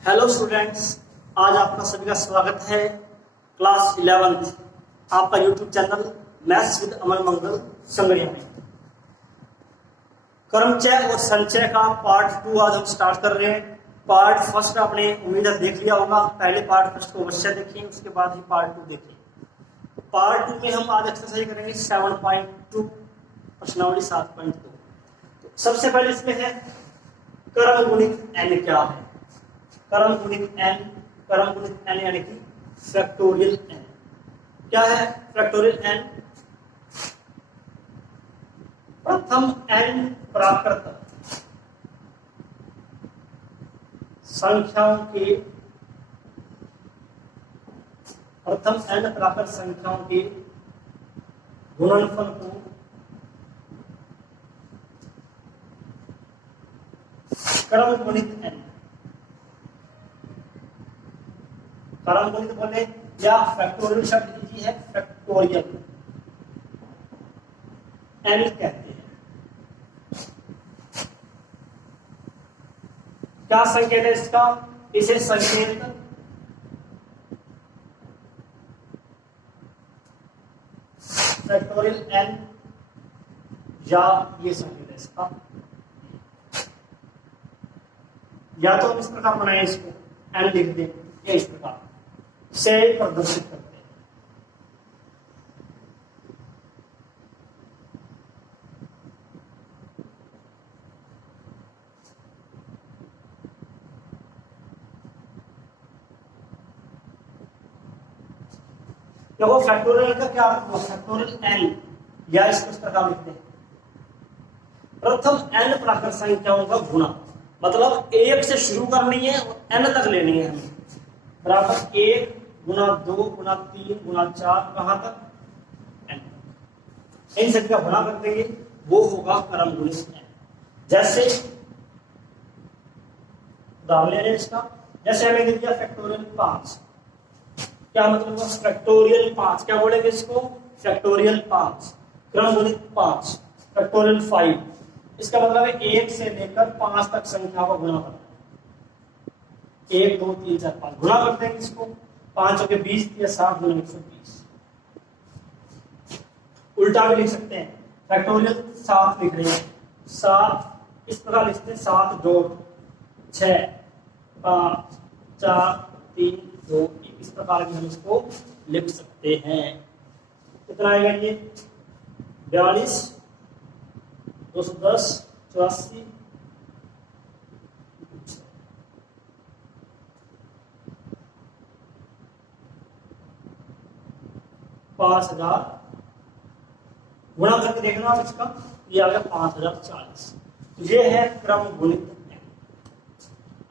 Hello students, आज आपका सभी का स्वागत है क्लास 11th आपका यूट्यूब चैनल मैथ्स विद अमन मंगल संगड़िया में। क्रमचय और संचय का पार्ट 2 आज हम स्टार्ट कर रहे हैं। पार्ट फर्स्ट आपने उम्मीद है देख लिया होगा। पहले पार्ट फर्स्ट को अवश्य देखें, उसके बाद ही पार्ट 2 देखें। पार्ट 2 में हम आज एक्सरसाइज करेंगे 7.2 प्रश्नावली 7.2। तो सबसे पहले इसमें है क्रम गुणित n क्या है। क्रम गुणित n यानी कि फैक्टोरियल n क्या है। फैक्टोरियल n प्रथम n प्राकृत संख्याओं के गुणनफल को क्रम गुणित n, क्रम गुणित बोले या फैक्टोरियल शब्द लीजिए है फैक्टोरियल n कहते हैं। क्या संकेत है इसका? इसे संकेत फैक्टोरियल n या ये संकेत है इसका, या तो हम इस प्रकार बनाए इसको n लिख दें या इस प्रकार से प्रदर्शित करते हैं। देखो फैक्टोरियल का क्या अर्थ हुआ? फैक्टोरियल n या इसको इस प्रकार लिखते हैं प्रथम n प्राकृत संख्याओं का गुणा, मतलब 1 से शुरू करनी है और n तक लेनी है हमें। बराबर 1 गुना 2 गुना 3 गुना 4 कहां तक n। इन सभी का गुणा कर देंगे, वो होगा क्रम गुणित n। जैसे उदाहरण ले रहे हैं इसका, जैसे हमें दे दिया फैक्टोरियल 5। क्या मतलब हुआ? फैक्टोरियल 5 क्या बोलेंगे इसको? फैक्टोरियल 5 क्रम गुणित 5। फैक्टोरियल 5 इसका मतलब है 1 से लेकर 5 तक संख्या का गुणा करना। 1 2 3 4 5 गुणा करते हैं इसको। 5 के 20 या 7 गुना 120। उल्टा भी लिख सकते हैं, फैक्टोरियल 7 लिख रहे हैं, 7 इस प्रकार लिखते हैं 7 जोड़ 6 5 4 3 2 1 इस प्रकार भी हम इसको लिख सकते हैं। कितना आएगा ये? 42 210 84 5000 गुणा करके देखना आप इसका, ये आ गया 5040। ये है क्रम गुणित n।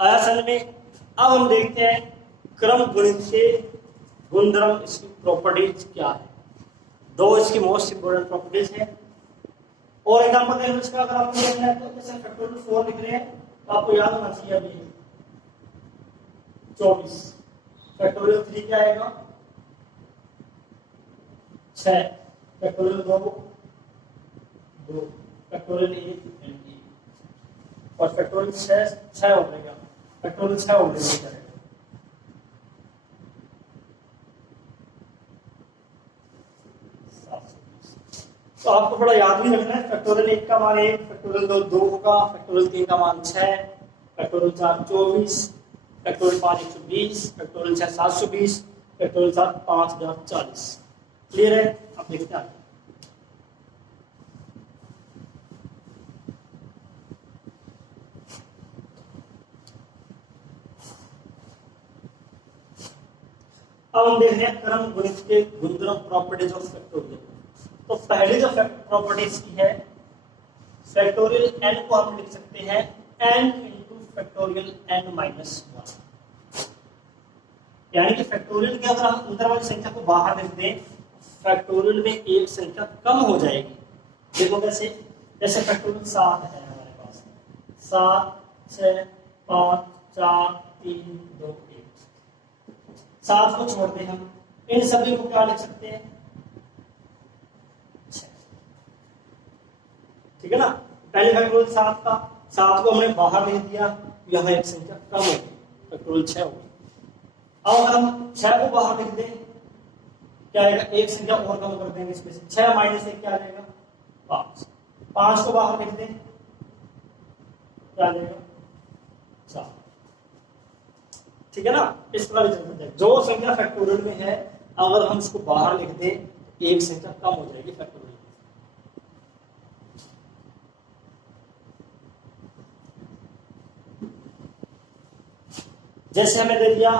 असल में अब हम देखते हैं क्रम गुणित के गुणधर्म, इसकी प्रॉपर्टीज क्या है। 2 इसकी मोस्ट इंपोर्टेंट प्रॉपर्टीज है। और एग्जांपल देख लो इसका, अगर आपको देखना है तो जैसे फैक्टोरियल 4 लिख रहे हैं तो आपको याद होना चाहिए अभी 24। फैक्टोरियल 3 क्या आएगा? 6। फैक्टोरियल 2 फैक्टोरियल 1 और फैक्टोरियल 6 हो जाएगा। फैक्टोरियल 6 हो जाएगा। तो आपको थोड़ा याद भी रखना है, फैक्टोरियल 1 का मान 1, फैक्टोरियल 2 होगा, फैक्टोरियल 3 का मान 6, factorial 4 24, factorial 5 120, factorial 6 720, factorial 7 5040। Clear है? आप लिखते हैं। अब हम देख रहे हैं क्रम गुणित के गुणधर्म, प्रॉपर्टीज ऑफ फैक्टोरियल। तो पहली जो प्रॉपर्टी इसकी है, फैक्टोरियल n को हम लिख सकते हैं n into factorial n minus 1। यानी कि फैक्टोरियल के अगर हम अंदर वाली संख्या को बाहर लिख दें, फैक्टोरियल में एक संख्या कम हो जाएगी। देखो कैसे? जैसे फैक्टोरियल 7 है हमारे पास, 7 6 5 4 3 2 1। 7 को छोड़ दें हम, इन सभी को क्या लिख सकते हैं? ठीक है ना। पहले फैक्टोरियल 7 का, 7 को हमने बाहर ले दिया, यहाँ एक संख्या कम हो गई। फैक्टोरियल 6 होगी। अब अगर हम 6 को बाहर लिख दें क्या आएगा, एक संख्या और कम कर देंगे इसमें से, 6 माइनस 1 क्या आ जाएगा 5। 5 को बाहर लिख दें क्या आ जाएगा 4। ठीक है ना, इस प्रकार चल सकते हैं। जो संख्या फैक्टोरियल में है अगर हम इसको बाहर लिख दें एक संख्या कम हो जाएगी फैक्टोरियल। जैसे हमें दे दिया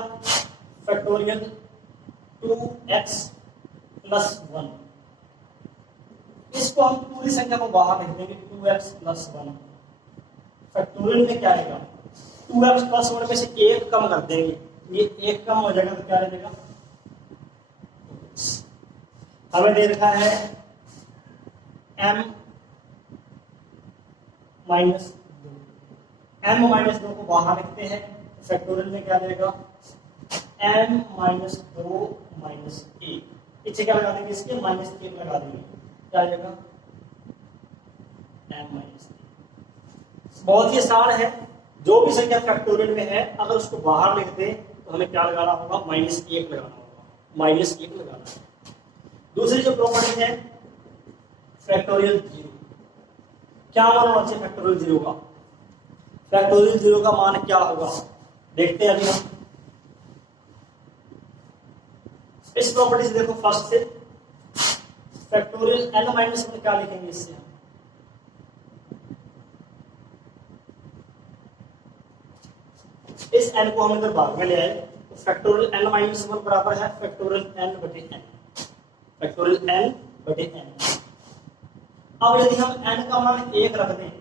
फैक्टोरियल 2x प्लस 1, इसको हम पूरी संख्या को बाहर लिख देंगे 2x प्लस 1। फैक्टोरियल में क्या आएगा 2x प्लस 1 में से एक कम कर देंगे, ये एक कम हो जाएगा तो क्या रहेगा, हमें दे रखा है m माइनस 2, m माइनस 2 को बाहर लिखते हैं फैक्टोरियल में क्या देगा m माइनस 2 माइनस 1, पीछे क्या लगा देंगे इसके माइनस 1 लगा देंगे, क्या आ जाएगा m माइनस 1। बहुत ही आसान है, जो भी संख्या फैक्टोरियल में है अगर उसको बाहर लिख दें तो हमें क्या लगाना होगा -1 लगाना होगा, -1 लगाना है। दूसरी जो प्रॉपर्टी है फैक्टोरियल 0, क्या मान होना चाहिए फैक्टोरियल 0 का, फैक्टोरियल 0 का मान क्या होगा देखते हैं अभी हम। इस प्रॉपर्टी से देखो फर्स्ट से फैक्टोरियल n माइनस 1 क्या लिखेंगे इससे हम, इस n को हम इधर भाग में ले आए तो फैक्टोरियल n माइनस 1 बराबर है फैक्टोरियल n बटे n, फैक्टोरियल n बटे n। अब यदि हम n का मान 1 रख दें,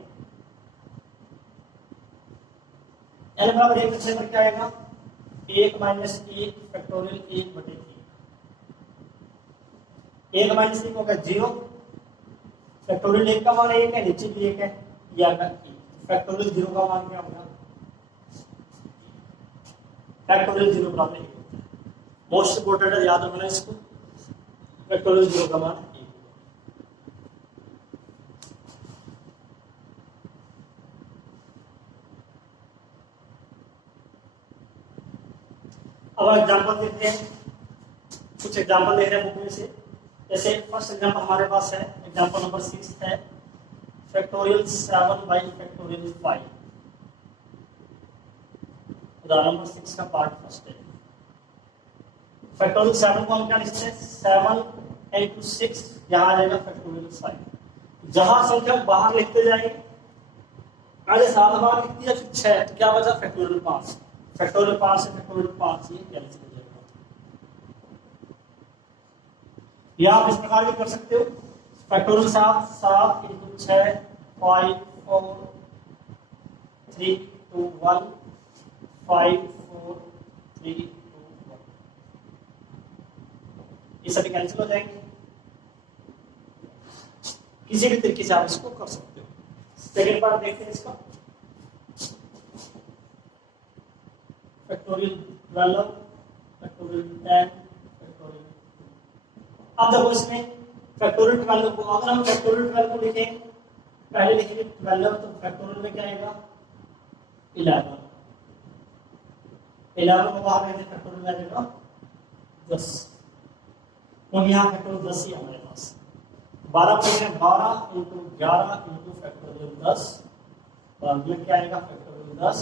n बराबर 1 रखने पर क्या आएगा 1 माइनस 1 फैक्टोरियल 1 बटे 1 माइनस 1 होगा 0, फैक्टोरियल 1 का मान 1 है, नीचे भी 1 है, ये आएगा 1, फैक्टोरियल 0 का मान क्या होगा फैक्टोरियल 0 बराबर 1 होता है। मोस्ट इंपोर्टेंट है, याद रखना इसको, फैक्टोरियल 0 का मान 1। अब एग्जांपल देखते हैं, कुछ एग्जांपल देख रहे हैं बुक में से। जैसे फर्स्ट एग्जांपल हमारे पास है, एग्जांपल नंबर 6 है फैक्टोरियल 7 बाई फैक्टोरियल 5। उदाहरण नंबर 6 का पार्ट फर्स्ट है। फैक्टोरियल 7 को हम क्या लिखते हैं 7 into 6, यहाँ आ जाएगा फैक्टोरियल 5। जहां संख्या बाहर लिखते जाएंगे, पहले 7 बार लिखती है फिर 6, तो क्या बचा फैक्टोरियल 5, फैक्टोरियल 5 से फैक्टोरियल 5 ये कैंसिल हो जाएगा। या आप इस प्रकार भी कर सकते हो फैक्टोरियल 7 into 6 5 4 3 2 1 5 4 3 2 1, ये सभी कैंसिल हो जाएंगे। किसी भी तरीके से आप इसको कर सकते हो। सेकेंड पार्ट देखते हैं इसका, फैक्टोरियल 12 फैक्टोरियल 10 फैक्टोरियल। अब देखो इसमें फैक्टोरियल 12 को अगर हम फैक्टोरियल 12 को लिखें, पहले लिखेंगे 12 तो फैक्टोरियल में क्या आएगा 11, 11 को बाहर लेते फैक्टोरियल में आ जाएगा 10, और यहाँ फैक्टोरियल 10 ही हमारे पास 12 को लिखें 12 into 11 into फैक्टोरियल 10, बाद में क्या आएगा फैक्टोरियल 10,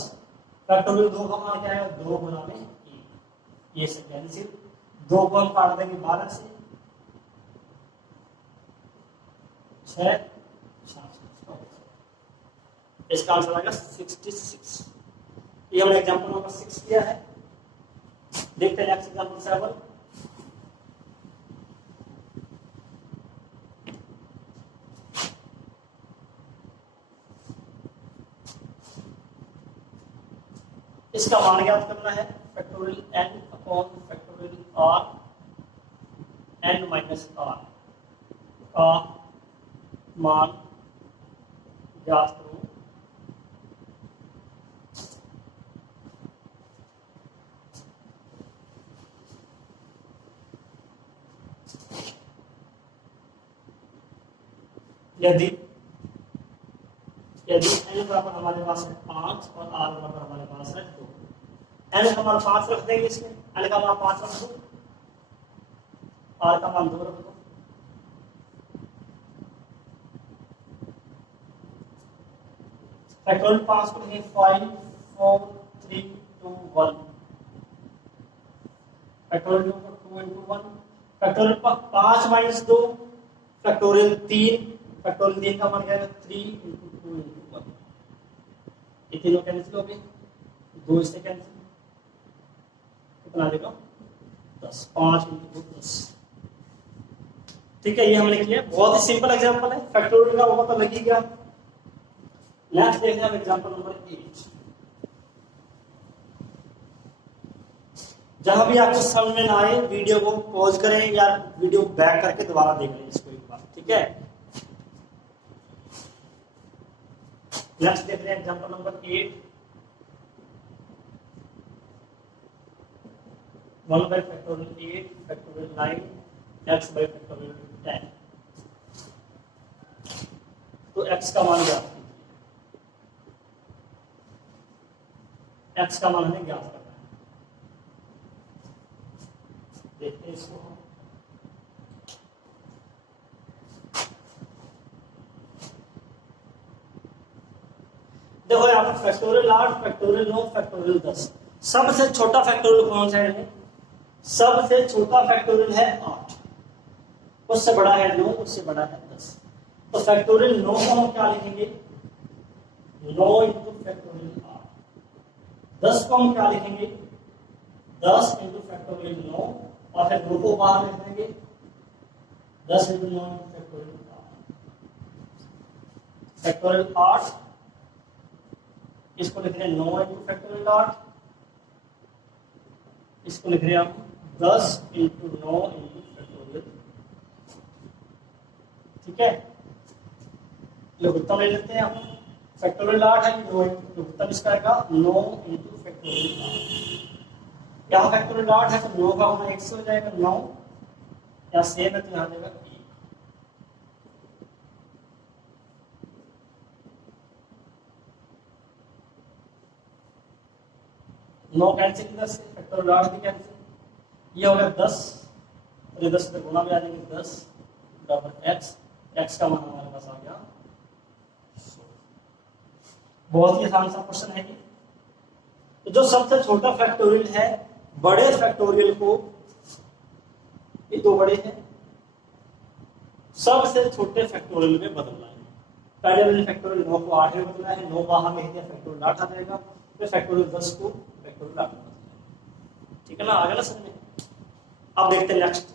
फैक्टोरियल 2 का मान क्या आएगा 2 गुना में 1, ये सब कैंसिल, 2 को हम काट देंगे 12 से 6 इसका आंसर आएगा 66। ये हमने एग्जांपल नंबर 6 किया है। देखते हैं नेक्स्ट एग्जांपल 7। इसका मान ज्ञात करना है factorial n upon factorial r n minus r का मान ज्ञात करो। यदि n बराबर हमारे पास है 5 और r बराबर हमारे पास है 2, एन का मान 5 रख देंगे इसमें, एन का मान 5 रख दो, आर का मान 2 रख दो। फैक्टोरियल 5 को लिखेंगे 5 4 3 2 1। फैक्टोरियल 2 को 2 into 1। Factorial 5 minus 2, factorial 3, factorial 3 का मान क्या है 3 into 2 into 1। ये तीनों कैंसिल हो गए, 2 इससे कैंसिल, कितना देगा 10, 5 into 2 10। ठीक है, ये हमने किया, बहुत ही सिंपल एग्जांपल है, फैक्टोरियल का होगा तो लग ही गया। नेक्स्ट देखते हैं एग्जांपल नंबर 8। जहां भी आपको समझ में ना आए वीडियो को पॉज करें या वीडियो बैक करके दोबारा देख लें इसको एक बार, ठीक है। नेक्स्ट देखते हैं example number 8। 1 by factorial 8 factorial 9 x by factorial 10। तो x का मान ज्ञात कीजिए, x का मान हमें ज्ञात करना है। देखते हैं इसको हम, देखो यहाँ पर फैक्टोरियल 8 फैक्टोरियल 9 फैक्टोरियल 10। सबसे छोटा फैक्टोरियल कौन सा है? सबसे छोटा फैक्टोरियल है 8, उससे बड़ा है 9, उससे बड़ा है 10। तो फैक्टोरियल 9 को हम क्या लिखेंगे 9 इंटू फैक्टोरियल 8। 10 को हम क्या लिखेंगे 10 इंटू फैक्टोरियल 9, और फिर 2 को बाहर लिख देंगे 10 इंटू 9 इंटू फैक्टोरियल 8। फैक्टोरियल 8 इसको लिख रहे हैं 9 इंटू फैक्टोरियल 8, इसको लिख रहे हैं हम 10 इंटू 9 इंटू फैक्टोरियल। ठीक है, लघुत्तम ले लेते हैं हम, फैक्टोरियल 8 है 9 इंटू लघुत्तम इसका आएगा 9 इंटू फैक्टोरियल 8। यहाँ फैक्टोरियल 8 है तो 9 का होना 1 से हो जाएगा 9, या सेम है तो यहाँ जाएगा 1। 9 कैंसिल, इधर से फैक्टोरियल 8 भी कैंसिल, ये हो गया 10 और ये 10 से गुना में आ जाएंगे 10 बराबर x। x का मान हमारे पास आ गया। बहुत ही आसान सा क्वेश्चन है ये। तो जो सबसे छोटा फैक्टोरियल है, बड़े फैक्टोरियल को, ये 2 बड़े हैं, सबसे छोटे फैक्टोरियल में बदलना है। पहले मैंने फैक्टोरियल 9 को 8 में बदला है, 9 बाहर में दिया फैक्टोरियल 8 आ जाएगा, फिर फैक्टोरियल 10 को फैक्टोरियल 8 में बदलना। ठीक है ना, आ गया ना समझ में। अब देखते हैं नेक्स्ट।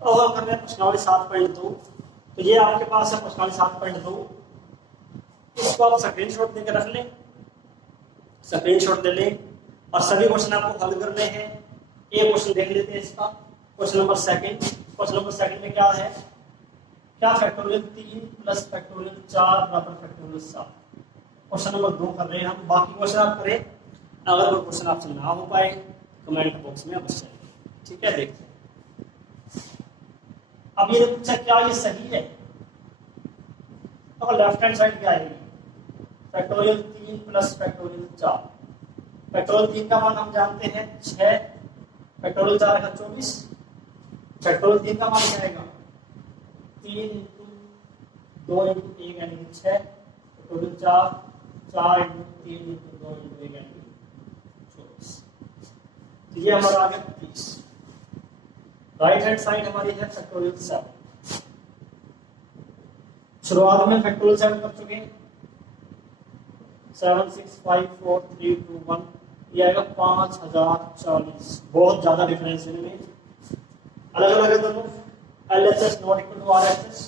और हम कर रहे हैं प्रश्नावली 7.2। तो ये आपके पास है प्रश्नावली 7.2, इसको आप स्क्रीनशॉट देकर रख लें, स्क्रीनशॉट ले लें, और सभी क्वेश्चन आपको हल करने हैं। एक क्वेश्चन देख लेते हैं इसका, क्वेश्चन नंबर 2। क्वेश्चन नंबर 2 में क्या है, क्या फैक्टोरियल 3 प्लस फैक्टोरियल 4 बराबर फैक्टोरियल 7। क्वेश्चन नंबर 2 कर रहे हैं हम, बाकी क्वेश्चन आप करें। अगर कोई क्वेश्चन आपसे ना हो पाए कमेंट बॉक्स में अवश्य। ठीक है, देखते हैं। अब ये पूछा क्या ये सही है, तो लेफ्ट हैंड साइड क्या आएगी, फैक्टोरियल 3 प्लस फैक्टोरियल 4। फैक्टोरियल 3 का मान हम जानते हैं 6, फैक्टोरियल 4 का 24, फैक्टोरियल 3 का मान क्या आएगा 3 इंटू 2 इंटू 1 यानी 6, फैक्टोरियल 4 इंटू 3 इंटू 2 इंटू 1 यानी 24। तो ये हमारा आ गया 30। राइट हैंड साइड हमारी है फैक्टोरियल 7। शुरुआत में फैक्टोरियल 7 कर चुके हैं, 7 6 5 4 3 2 1, ये आएगा 5040। बहुत ज्यादा डिफरेंस है इनमें, अलग अलग है दोनों। LHS not equal to RHS।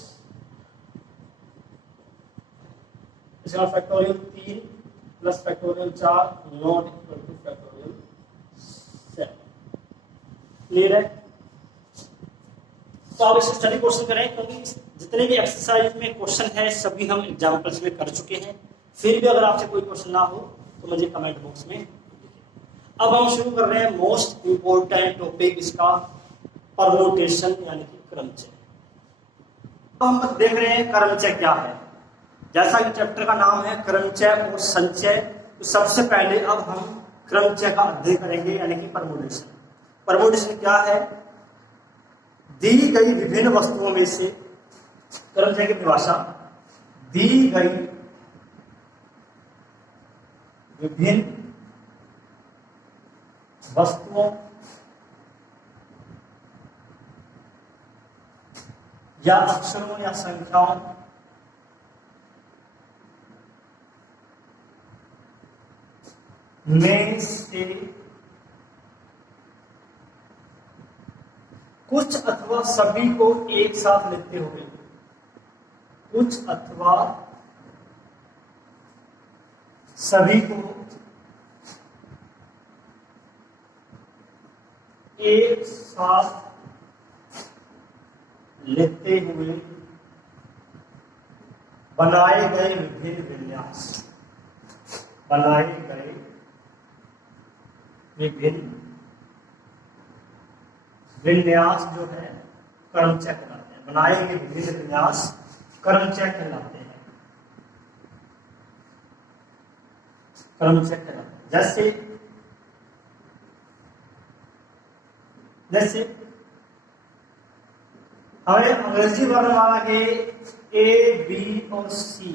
इसका factorial 3 plus factorial 4 not equal to factorial 7। Clear है? तो आप इसे स्टडी क्वेश्चन करें, क्योंकि जितने भी एक्सरसाइज में क्वेश्चन है सभी हम एग्जांपल्स में कर चुके हैं। फिर भी अगर आपसे कोई क्वेश्चन ना हो तो मुझे कमेंट बॉक्स में लिखें। अब हम शुरू कर रहे हैं मोस्ट इंपोर्टेंट टॉपिक इसका, परमुटेशन यानी कि क्रमचय। तो हम देख रहे हैं क्रमचय क्या है। जैसा कि चैप्टर का नाम है क्रमचय और संचय, तो सबसे पहले अब हम क्रमचय का अध्ययन करेंगे यानी कि परमुटेशन। परमुटेशन क्या है? दी गई विभिन्न वस्तुओं में से, क्रमचय की परिभाषा, दी गई विभिन्न वस्तुओं या अक्षरों या संख्याओं में से कुछ अथवा सभी को एक साथ लेते हुए, कुछ अथवा सभी को एक साथ लेते हुए बनाए गए विभिन्न विन्यास, बनाए गए विभिन्न विन्यास जो है क्रमचय कहलाते हैं। बनाए गए विभिन्न विन्यास क्रमचय कहलाते हैं। क्रमचय कहलाते हैं। जैसे हमें अंग्रेजी वर्णमाला के ए, बी और सी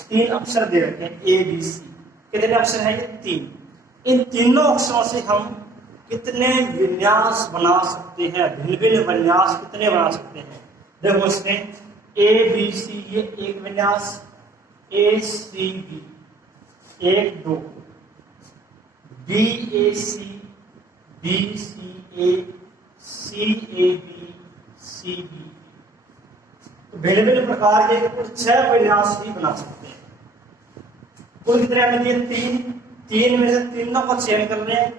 3 अक्षर दे रखे हैं। ए, बी, सी कितने अक्षर हैं? ये 3। इन तीनों अक्षरों से हम कितने विन्यास बना सकते हैं? भिन्न भिन्न विन्यास कितने बना सकते हैं? देखो इसमें ए, बी, सी ये एक विन्यास, ए, सी, बी 1, 2, बी, ए, सी, बी, सी, ए, सी, ए, बी, सी, बी, भिन्न भिन्न प्रकार के कुल 6 विन्यास भी बना सकते हैं। कुल कितने बने? 3 में से तीनों का चयन कर रहे हैं।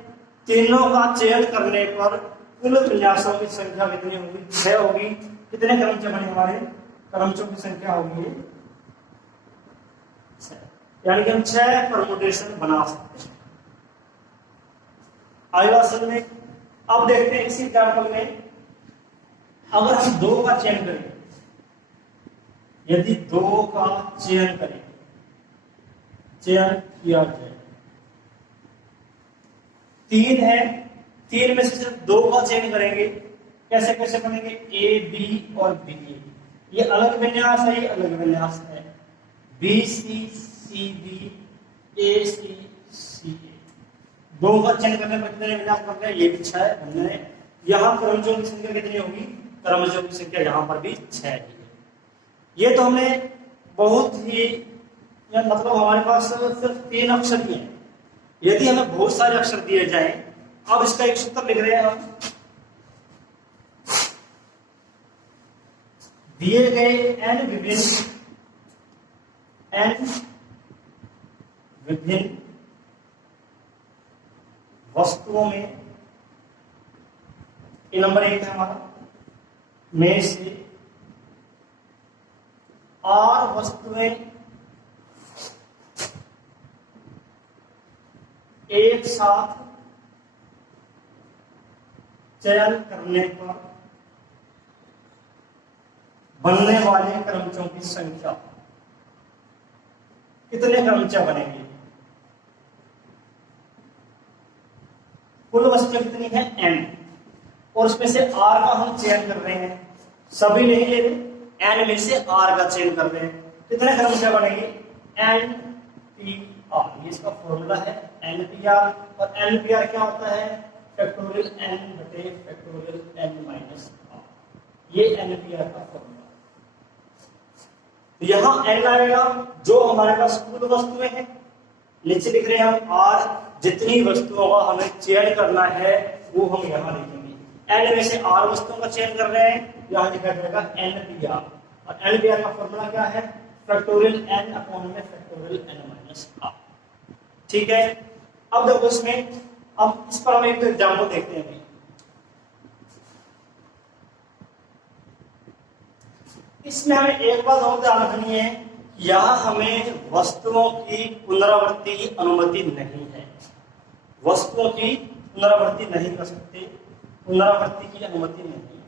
तीनों का चयन करने पर कुल विन्यासों की संख्या कितनी होगी? 6 होगी। कितने क्रमचय बने हमारे? क्रमचयों की संख्या होगी 6, यानी कि हम 6 परमुटेशन बना सकते हैं। आगे असल में अब देखते हैं इसी एग्जाम्पल में, अगर हम 2 का चयन करें, यदि 2 का चयन करें, चयन किया जाए, 3 है, 3 में से सिर्फ 2 का चयन करेंगे, कैसे कैसे बनेंगे? ए, बी और बी, ये अलग विन्यास है, ये अलग विन्यास है। बी, सी, बी, ए, सी, ए। 2 का चयन करने में कितने विन्यास बन रहे हैं? ये भी 6 बन रहे हैं। यहाँ क्रमचयों की संख्या कितनी होगी? क्रमचयों की संख्या यहाँ पर भी 6 है। ये तो हमने बहुत ही, मतलब हमारे पास सिर्फ 3 अक्षर ही हैं। यदि हमें बहुत सारे अक्षर दिए जाएं, अब इसका एक सूत्र लिख रहे हैं हम। दिए गए n विभिन्न वस्तुओं में, ये नंबर 1 है हमारा, में से R वस्तुएं एक साथ चयन करने पर बनने वाले क्रमचयों की संख्या, कितने क्रमचय बनेंगे? कुल वस्तुएं कितनी है? n, और उसमें से R का हम चयन कर रहे हैं। सभी नहीं ले रहे, n में से R का चयन कर रहे हैं। कितने क्रमचय बनेंगे? NPR, ये इसका फॉर्मूला है NPR। और NPR क्या होता है? फैक्टोरियल n बटे फैक्टोरियल n माइनस r, ये NPR का फॉर्मूला। तो यहां n आएगा जो हमारे पास कुल वस्तुएं हैं, नीचे लिख रहे हैं हम R, जितनी वस्तुओं का हमें चयन करना है वो हम यहां लिखेंगे। n में से R वस्तुओं का चयन कर रहे हैं, यहां लिखा जाएगा NPR। और NPR का फॉर्मूला क्या है? फैक्टोरियल n अपॉन में फैक्टोरियल n माइनस r। ठीक है, अब देखो इसमें, अब इस पर हम एक एग्जाम्पल देखते हैं। इसमें हमें एक बात और ध्यान रखनी है, यहां हमें वस्तुओं की पुनरावृत्ति की अनुमति नहीं है। वस्तुओं की पुनरावृत्ति नहीं कर सकते, पुनरावृत्ति की अनुमति नहीं है।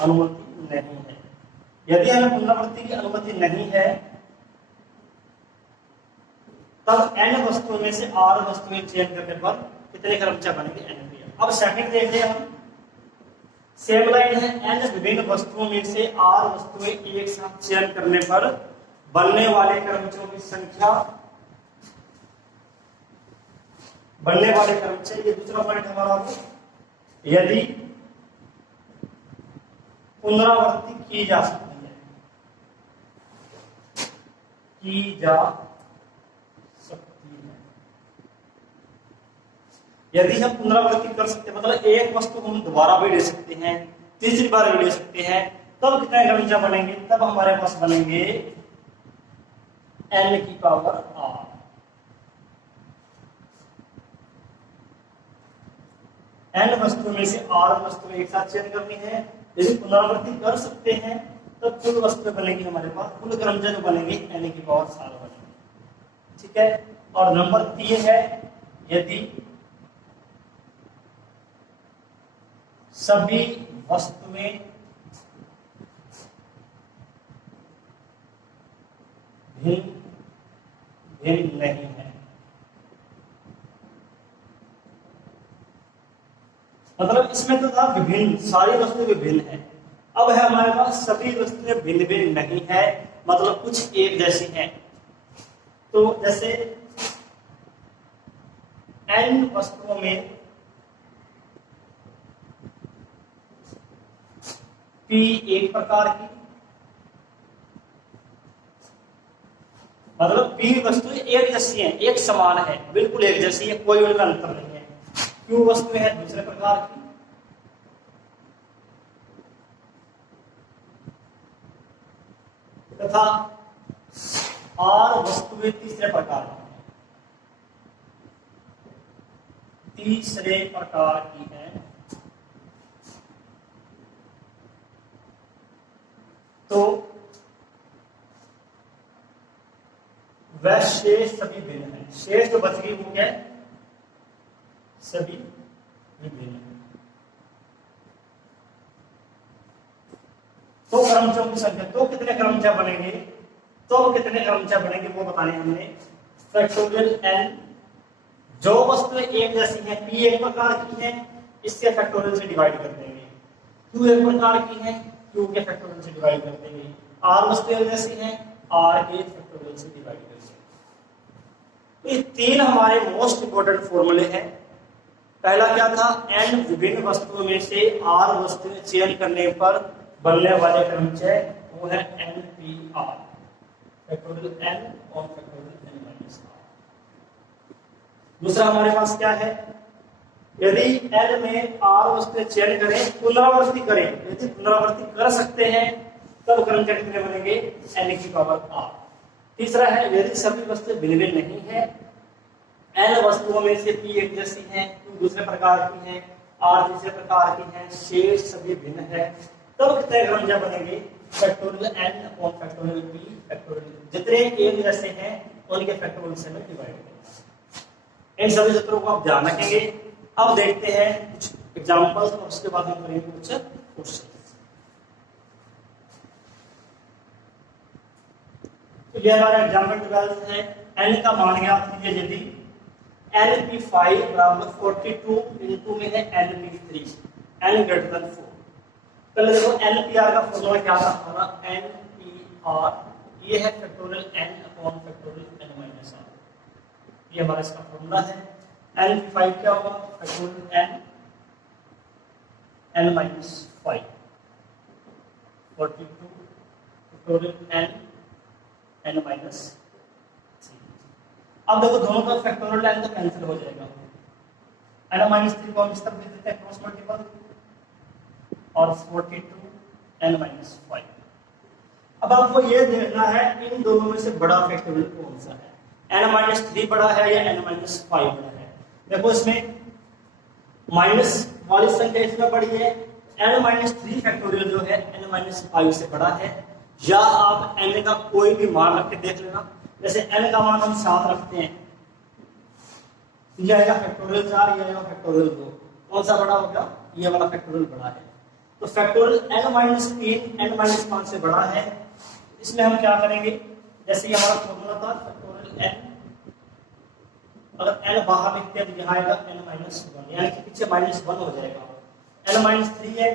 अनुमति नहीं है। यदि हमें पुनरावृत्ति की अनुमति नहीं है तब n वस्तुओं में से r वस्तुएं चयन करने पर कितने क्रमचय बनेंगे? n। अब सेकंड देखते हैं हम। सेम लाइन है, n विभिन्न वस्तुओं में से r वस्तुएं एक साथ चयन करने पर बनने वाले क्रमचयों की संख्या, बनने वाले क्रमचय, ये दूसरा पॉइंट हमारा। यदि पुनरावृत्ति की जा सकती है, की जा सकती है, यदि हम पुनरावृत्ति कर सकते हैं, मतलब एक वस्तु हम दोबारा भी ले सकते हैं, तीसरी बार भी ले सकते हैं, तब कितने क्रमचय बनेंगे? तब हमारे पास बनेंगे n की पावर r। n वस्तु में से r वस्तु एक साथ चयन करनी है। यदि पुनरावृत्ति कर सकते हैं तो कुल वस्तु बनेगी हमारे पास, कुल क्रमचय जो बनेंगे n की पावर 7 बनेंगे। ठीक है। और नंबर 3 है, यदि सभी वस्तुएं भिन्न भिन्न नहीं है, मतलब इसमें तो था विभिन्न, सारी वस्तुएं विभिन्न है। अब है हमारे पास सभी वस्तुएं भिन्न भिन्न नहीं है, मतलब कुछ एक जैसी हैं। तो जैसे n वस्तुओं में p एक प्रकार की, मतलब p वस्तुएं एक जैसी हैं, एक समान है, बिल्कुल एक जैसी है, कोई उनका अंतर नहीं है। q वस्तुएं हैं दूसरे प्रकार की, तथा r वस्तुएं तीसरे प्रकार की, तीसरे प्रकार की है। तो वह शेष सभी भिन्न है, शेष तो बच गई वो क्या है? सभी विभिन्न है। तो क्रमचयों की संख्या, तो कितने क्रमचय बनेंगे? तो कितने क्रमचय बनेंगे वो बताने हमने। फैक्टोरियल n, जो वस्तुएं एक जैसी हैं, p एक प्रकार की है, इसके फैक्टोरियल से डिवाइड कर देंगे। q एक प्रकार की है, q के फैक्टोरियल से डिवाइड कर देंगे। r वस्तुएं जैसी हैं, r के फैक्टोरियल से डिवाइड कर देंगे। तो ये तीन हमारे मोस्ट इंपोर्टेंट फॉर्मूले हैं। पहला क्या था? n विभिन्न वस्तुओं में से r वस्तुएं चयन करने पर बनने वाले क्रमचय, वो है NPR, फैक्टोरियल n और फैक्टोरियल n माइनस r। दूसरा हमारे पास क्या है? यदि n में r वस्तुएं चयन करें, पुनरावृत्ति करें, यदि पुनरावृत्ति कर सकते हैं तब क्रमचय कितने बनेंगे? n की पावर r। तीसरा है, यदि सभी वस्तुएं भिन्न भिन्न नहीं है, n वस्तुओं में से p एक जैसी है, q दूसरे प्रकार की है, r तीसरे प्रकार की है, शेष सभी भिन्न है, तब कितने क्रमचय बनेंगे? Factorial n upon factorial p, factorial जितने एक जैसे हैं उनके फैक्टोरियल से में डिवाइड करेंगे। इन सभी सूत्रों को आप ध्यान रखेंगे। अब देखते हैं कुछ एग्जांपल्स और उसके बाद हम करेंगे कुछ क्वेश्चन। तो ये हमारा एग्जांपल 12 है। n का मान ज्ञात कीजिए यदि np5 बराबर 42 इनटू में है np3, n ग्रेटर देन 4। पहले देखो NPR का फॉर्मूला क्या था हमारा? NPR ये है factorial n upon factorial n minus r, ये हमारा इसका फॉर्मूला है। NP5 क्या होगा? Factorial n minus 5, 42 factorial n minus 3। अब देखो दोनों तरफ फैक्टोरियल n तो कैंसिल हो जाएगा, n माइनस 3 को हम इस तरफ लिख देते हैं क्रॉस मल्टीपल, और 42 n माइनस 5। अब आपको ये देखना है इन दोनों में से बड़ा फैक्टोरियल कौन सा है, n माइनस 3 बड़ा है या n माइनस 5 बड़ा है। देखो इसमें माइनस वाली संख्या इसमें बड़ी है, n माइनस 3 फैक्टोरियल जो है n माइनस 5 से बड़ा है। या आप n का कोई भी मान रख के देख लेना, जैसे n का मान हम 7 रखते हैं, यह आएगा फैक्टोरियल 4, यह आएगा फैक्टोरियल 2, कौन सा बड़ा होगा? ये वाला फैक्टोरियल बड़ा है। तो factorial n minus 3 n minus 5 से बड़ा है, इसमें हम क्या करेंगे, जैसे ये हमारा फॉर्मूला था फैक्टोरियल n, अगर n बाहर लिखते हैं तो यहाँ आएगा n माइनस 1, यानी कि पीछे माइनस 1 हो जाएगा। n माइनस 3 है,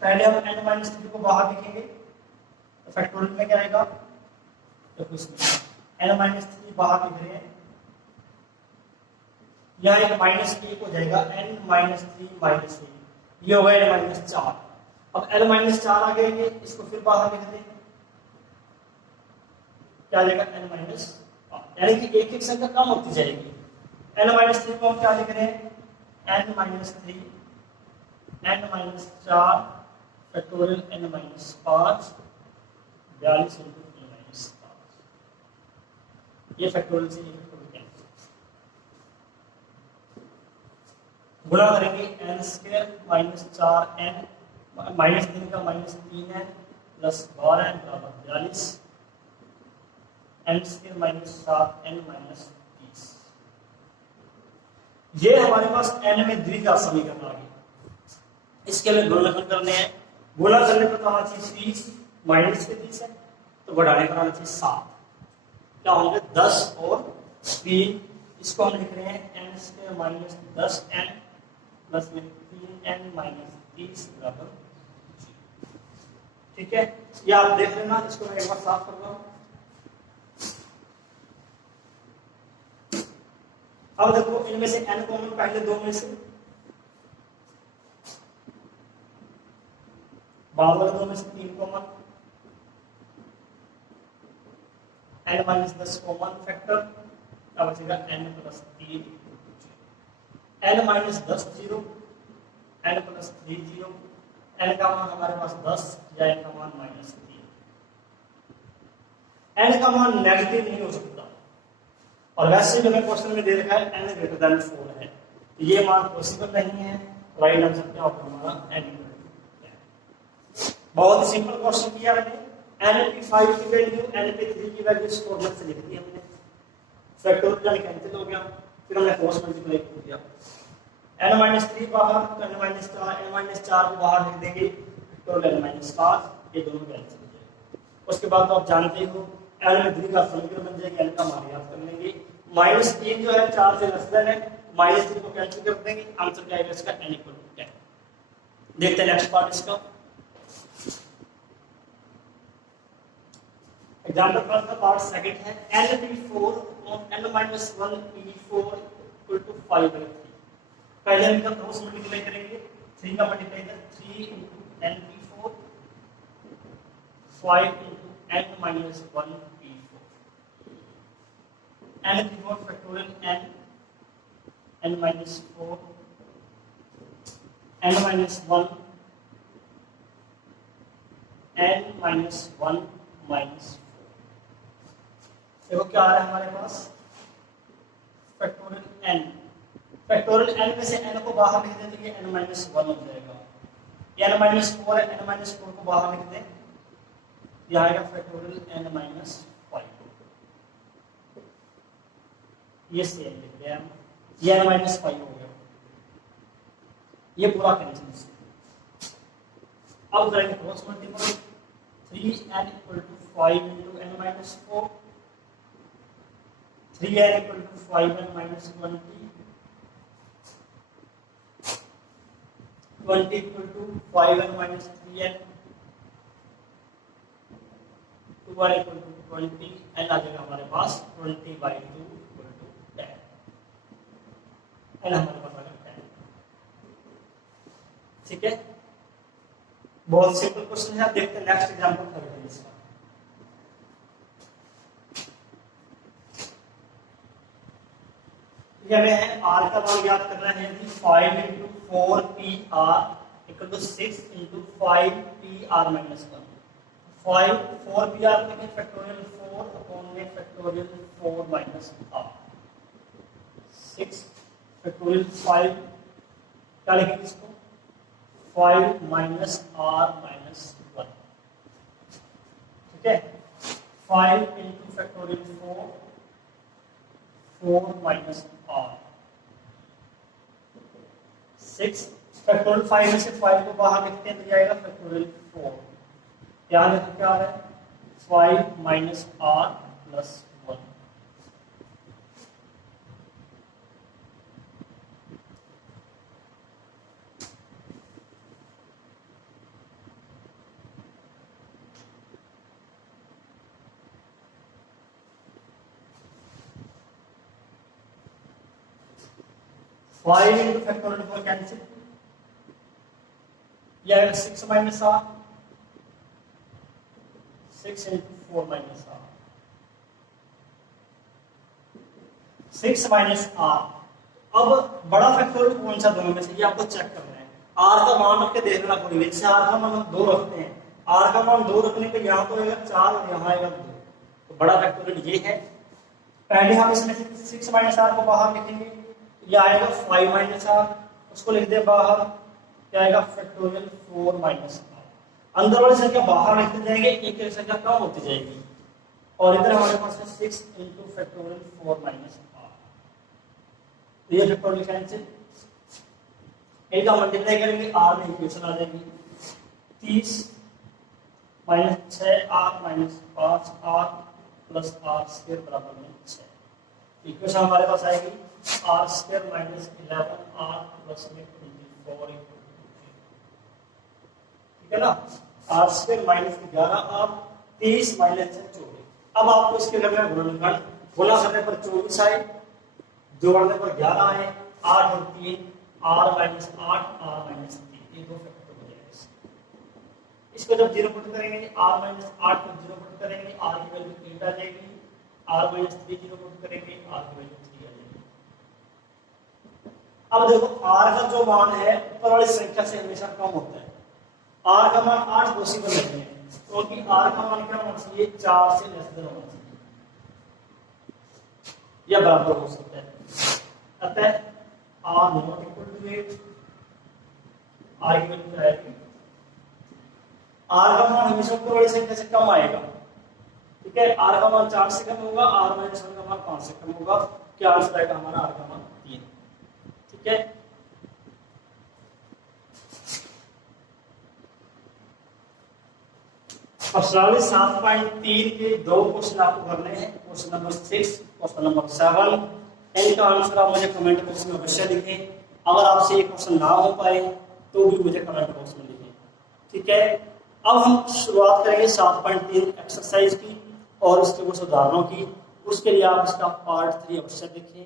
पहले हम n माइनस 3 को बाहर लिखेंगे तो फैक्टोरियल में क्या आएगा, देखो इसमें n माइनस 3 बाहर लिख रहे हैं, यहाँ एक माइनस 1 हो जाएगा, n माइनस 3 माइनस 1, ये होगा n माइनस 4। अब l माइनस 4 आ गए, इसको फिर बाहर लिख दें, क्या आ जाएगा n माइनस, यानी कि एक एक संख्या कम होती जाएगी। n माइनस 3 को हम क्या लिख रहे हैं, n minus 3 n minus 4 factorial n minus 5 42 into n minus 5, ये फैक्टोरियल से ये फैक्टोरियल कैंसिल, गुणा करेंगे n square minus 4n minus 3 का माइनस 3n प्लस 12n बराबर 42, n square minus 7n minus 30। ये हमारे पास n में द्विघात समीकरण आ गया। इसके लिए गुणनखंड करने हैं, गुणा करने पर आना चाहिए 30 माइनस के 30 है तो बढ़ाने पर आना चाहिए 7, क्या होंगे 10 और 3, इसको हम लिख रहे हैं n square minus 10n plus में 3n माइनस 30 बराबर, ठीक है। ये आप देख लेना, इसको मैं एक बार साफ कर रहा हूं। अब देखो इनमें से n कॉमन, पहले दो में से बाद वाले दो में से 3 common, n minus 10 common factor, अब बचेगा n plus 3, n minus 10 0, n plus 3 0, n का मान हमारे पास 10 या n का मान माइनस 3, n का मान नेगेटिव नहीं हो सकता, और वैसे भी हमें क्वेश्चन में दे रखा है n ग्रेटर देन 4 है, तो ये मान पॉसिबल नहीं है, राइट आंसर क्या होगा हमारा n। बहुत ही सिंपल क्वेश्चन किया हमने, n की 5 की वैल्यू n की 3 की वैल्यू इस फॉर्मूले से लिख दी हमने, फैक्टोरियल कैंसिल हो गया, फिर हमने क्रॉस मल्टीप्लाई कर दिया, n माइनस 3 बाहर तो n माइनस 4 को बाहर लिख देंगे तो n माइनस 5, ये दोनों कैंसिल हो जाएंगे। उसके बाद तो आप जानते हो n में द्विघात समीकरण बन जाएगी, n का मान याद कर लेंगे, माइनस 3 जो है 4 से लेस देन है, माइनस 3 को कैंसिल कर देंगे, आंसर क्या आएगा इसका n इक्वल टू 10। देखते हैं नेक्स्ट पार्ट इसका, एग्जांपल का पार्ट सेकंड है, n p4 n minus 1 p4 equal to 5/3। पहले हम इनका क्रॉस मल्टीप्लाई करेंगे, 3 का मल्टीप्लाई कर 3 into n p4 5 into n minus 1 p4, n p4 factorial n minus 4 n minus 1 n minus 1 minus 4। देखो क्या आ रहा है हमारे पास, फैक्टोरियल n, फैक्टोरियल n में से n को बाहर लिख दें तो ये n माइनस 1 हो जाएगा, n माइनस 4 है, n माइनस 4 को बाहर लिख दें, यह आएगा फैक्टोरियल n माइनस 5, ये सेम लिख रहे हैं, ये n माइनस 5 हो गया, ये पूरा कैंसिल। अब करेंगे cross multiply, 3n equal to 5 into n minus 4, 3n equal to 5n minus 20, 20 equal to 5n minus 3n, 2n equal to 20, n आ जाएगा हमारे पास 20/2 equal to 10, n हमारे पास आ गया 10। ठीक है, बहुत सिंपल क्वेश्चन है, आप देखते हैं नेक्स्ट एग्जांपल करते हैं इसका। हमें r का मान ज्ञात करना है, 5 into 4pr equal to 6 into 5pr minus 1, 4pr लिखें फैक्टोरियल 4 अपॉन में फैक्टोरियल 4 minus r, 6 फैक्टोरियल 5, क्या लिखेंगे इसको 5 minus r minus 1, ठीक है, 5 into factorial 4 minus r, 6 factorial 5 में से 5 को बाहर लिखते हैं तो जाएगा फैक्टोरियल 4। ध्यान रखिए क्या आ रहा है 5 minus r plus 1। Five into factorial 4 cancel, यह 6 minus r, 6 into 4 minus r, 6 minus r. अब बड़ा फैक्टोरियल कौन सा दोनों में से ये आपको चेक करना है। आर का मान रख के देख लेना पूरी, जैसे आर का मान हम 2 रखते हैं, आर का मान 2 रखने पे यहाँ तो आएगा 4 और यहाँ आएगा 2, तो बड़ा फैक्टोरियल ये है। पहले हम इसमें 6 माइनस आर को बाहर लिखेंगे, ये आएगा 5 माइनस आर, उसको लिख दे बाहर, क्या आएगा फैक्टोरियल 4 माइनस आर। अंदर वाली संख्या बाहर लिखते जाएंगे, एक एक संख्या कम होती जाएगी, और इधर हमारे पास है 6 इंटू फैक्टोरियल 4 माइनस आर। तो ये फैक्टोरियल कैंसिल, इनका मल्टीप्लाई करेंगे, आर में इक्वेशन आ जाएगी 30 minus 6 r minus 5 r plus r square बराबर में 6। इक्वेशन हमारे पास आएगी r square minus 11 r plus में 24, ठीक है ना। R square minus 11 r 30 minus 24। अब आपको इसके घर में गुणनखंड, गुणा करने पर 24 आए, जोड़ने पर 11 आए, 8 और 3 आर माइनस 8 आर माइनस 3, ये दो फैक्टर हो जाएगा। इसको जब 0 पुट करेंगे, आर माइनस 8 को 0 पुट करेंगे, आर की वैल्यू 8 आ जाएगी, आर माइनस 3 0 पुट करेंगे, आर की वैल्यू 3 आ जाएगी। अब देखो आर का जो मान है ऊपर वाली संख्या से हमेशा कम होता है। आर का मान 8 पॉसिबल नहीं है, क्योंकि आर का मान क्या होना चाहिए 4 से लेस देन होना चाहिए या बराबर हो सकता है। अतः r not equal to 8, r की वैल्यू क्या आएगी, आर का मान हमेशा ऊपर वाली संख्या से कम आएगा, ठीक है। आर का मान 4 से कम होगा, आर माइनस 1 का मान 5 से कम होगा, क्या आंसर आएगा हमारा आर का मान 3, ठीक है। अब सवाल 7.3 के 2 क्वेश्चन आपको करने हैं, क्वेश्चन नंबर 6, क्वेश्चन नंबर 7। इनका आंसर आप मुझे कमेंट बॉक्स में अवश्य लिखें। अगर आपसे ये क्वेश्चन ना हो पाए तो भी मुझे कमेंट बॉक्स में लिखें, ठीक है। अब हम शुरुआत करेंगे 7.3 एक्सरसाइज की और इसके कुछ उदाहरणों की। उसके लिए आप इसका पार्ट 3 अवश्य देखें।